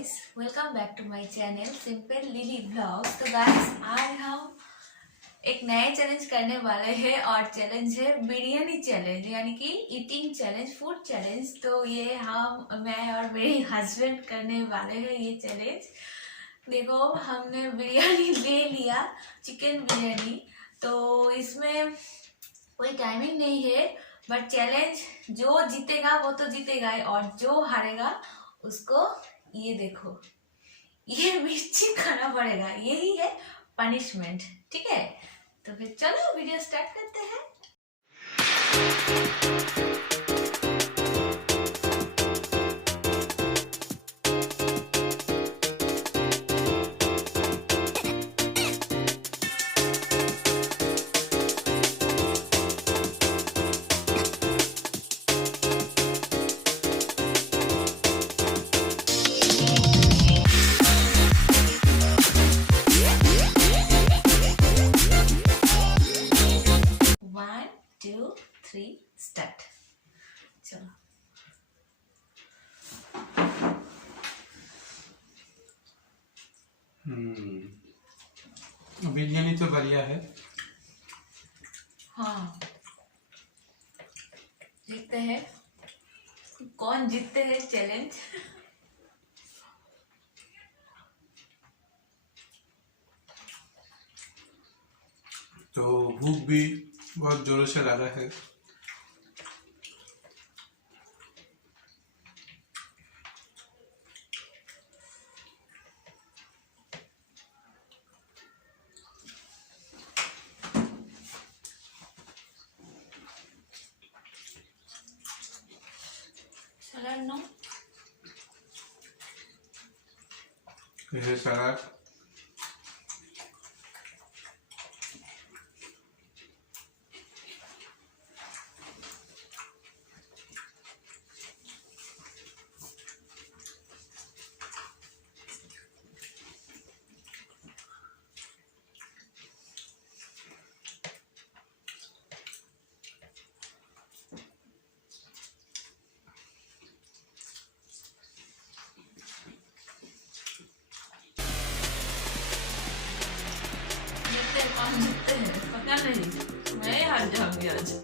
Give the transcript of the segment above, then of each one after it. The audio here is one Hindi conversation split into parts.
Guys, welcome back to my channel simple lily blogs. तो गाइस, आज हम एक नए चैलेंज करने वाले हैं और चैलेंज है बिरयानी चैलेंज, यानी कि ईटिंग चैलेंज, फूड चैलेंज। तो ये मैं और मेरे हस्बैंड करने वाले हैं ये चैलेंज। देखो, हमने बिरयानी ले लिया, चिकन बिरयानी। तो इसमें कोई टाइमिंग नहीं है, बट चैलेंज जो जीतेगा वो तो जीतेगा ही, और जो हारेगा उसको ये देखो, ये मिर्ची खाना पड़ेगा। यही है पनिशमेंट, ठीक है? तो फिर चलो वीडियो स्टार्ट करते हैं। One two three start. चलो, बिरयानी तो बढ़िया है। हाँ, देखते हैं कौन जीतते हैं चैलेंज। तो भूख भी बहुत जोरों से लगा है। सलाद नो, यह है सलाद। देखते हैं कौन जीतते हैं। पता नहीं, मैं हार जाऊंगी आज।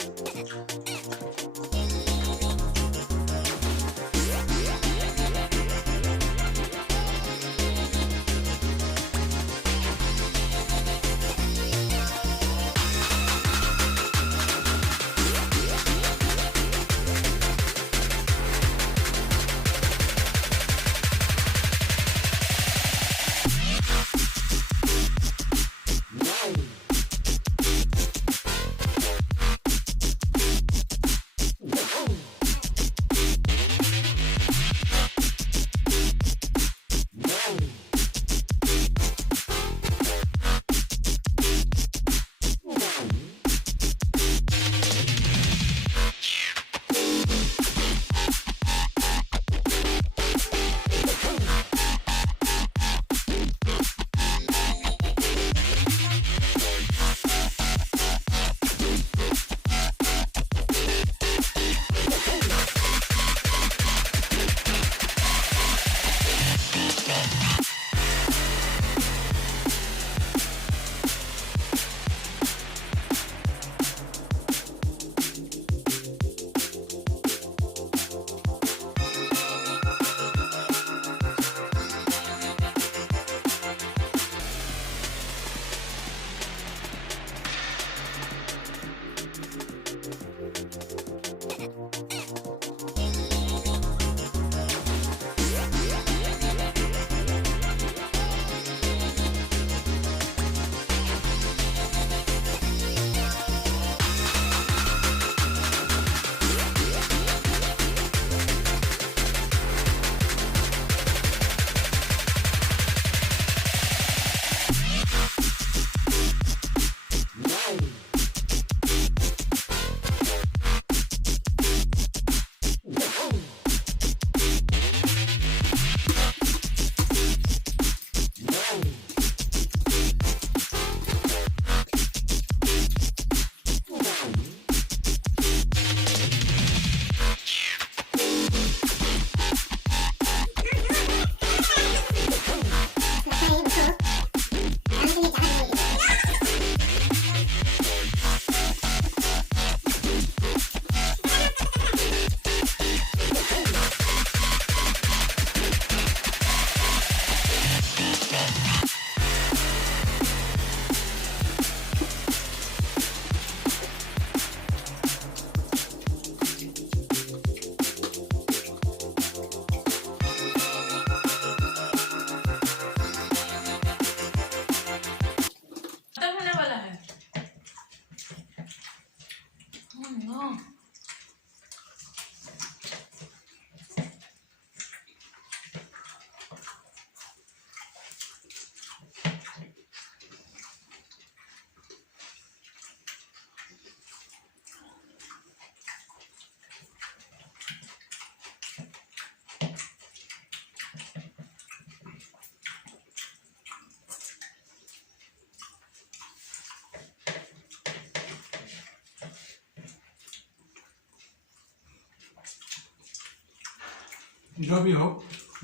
जो भी हो,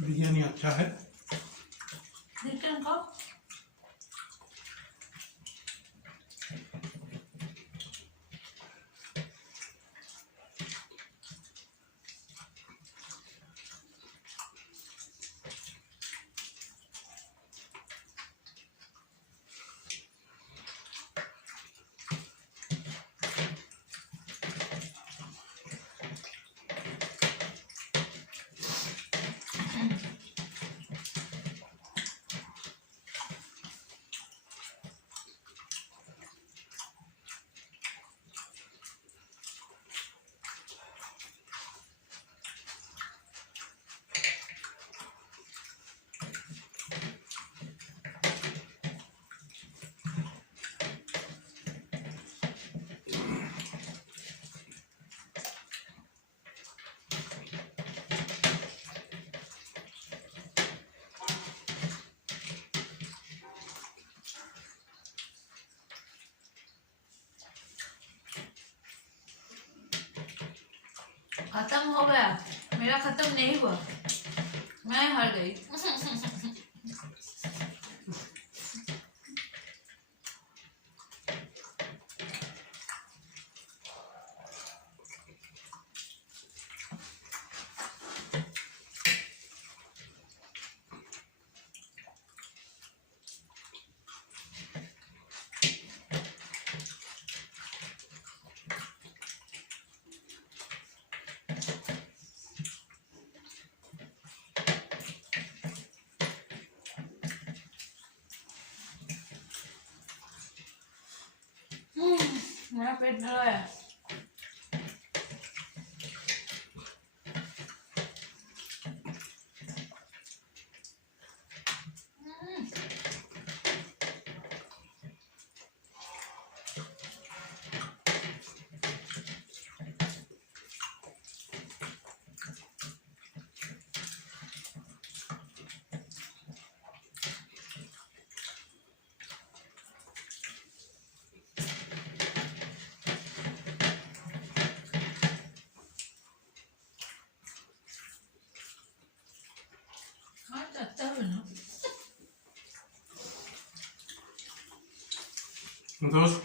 बिरयानी अच्छा है। चिकन खाओ। खत्म हो गया, मेरा खत्म नहीं हुआ, मैं हार गई। मेरा पेट भरा है। दोस्त,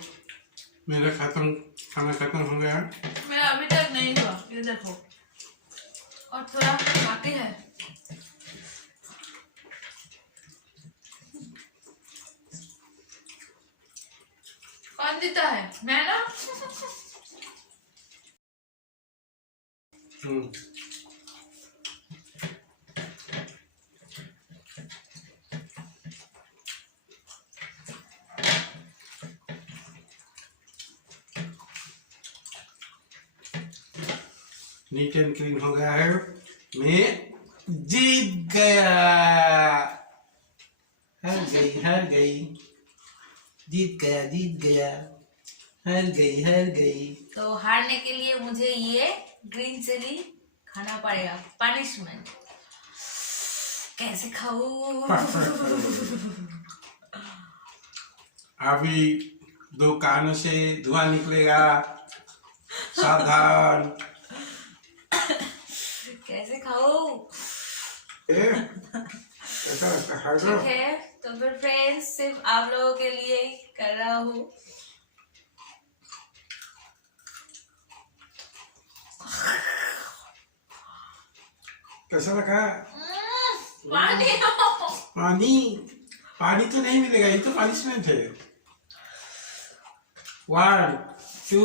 मेरा खाना खत्म हो गया। मेरा अभी तक नहीं हुआ, ये देखो, और थोड़ा बाकी है। कौन जीता है? मैं ना। नीट एंड क्लीन हो गया है। मैं जीत गया। हार गई, जीत गया, हार गई। तो हारने के लिए मुझे ये ग्रीन चिली खाना पड़ेगा, पनिशमेंट। कैसे खाऊं? अभी 2 कानों से धुआं निकलेगा, सावधान। कैसे खाऊं? ठीक है, तो फिर फ्रेंड्स सिर्फ आप लोगों के लिए कर रहा हूँ। कैसा लगा? पानी पानी तो नहीं मिलेगा, ये तो पनिशमेंट है। 1 2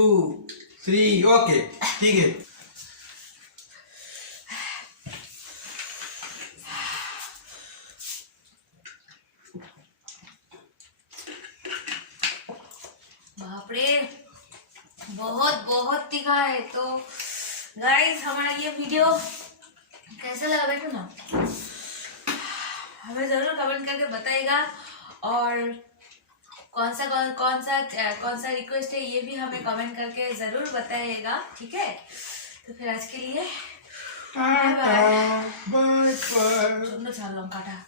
3 ओके, ठीक है। बाप रे, बहुत बहुत तीखा है। तो गाइस, हमारा ये वीडियो कैसा लगा बैठो ना, हमें जरूर कमेंट करके बताइएगा। और कौन सा रिक्वेस्ट है ये भी हमें कमेंट करके जरूर बताइएगा, ठीक है। तो फिर आज के लिए बाय बाय। Bye bye. काटा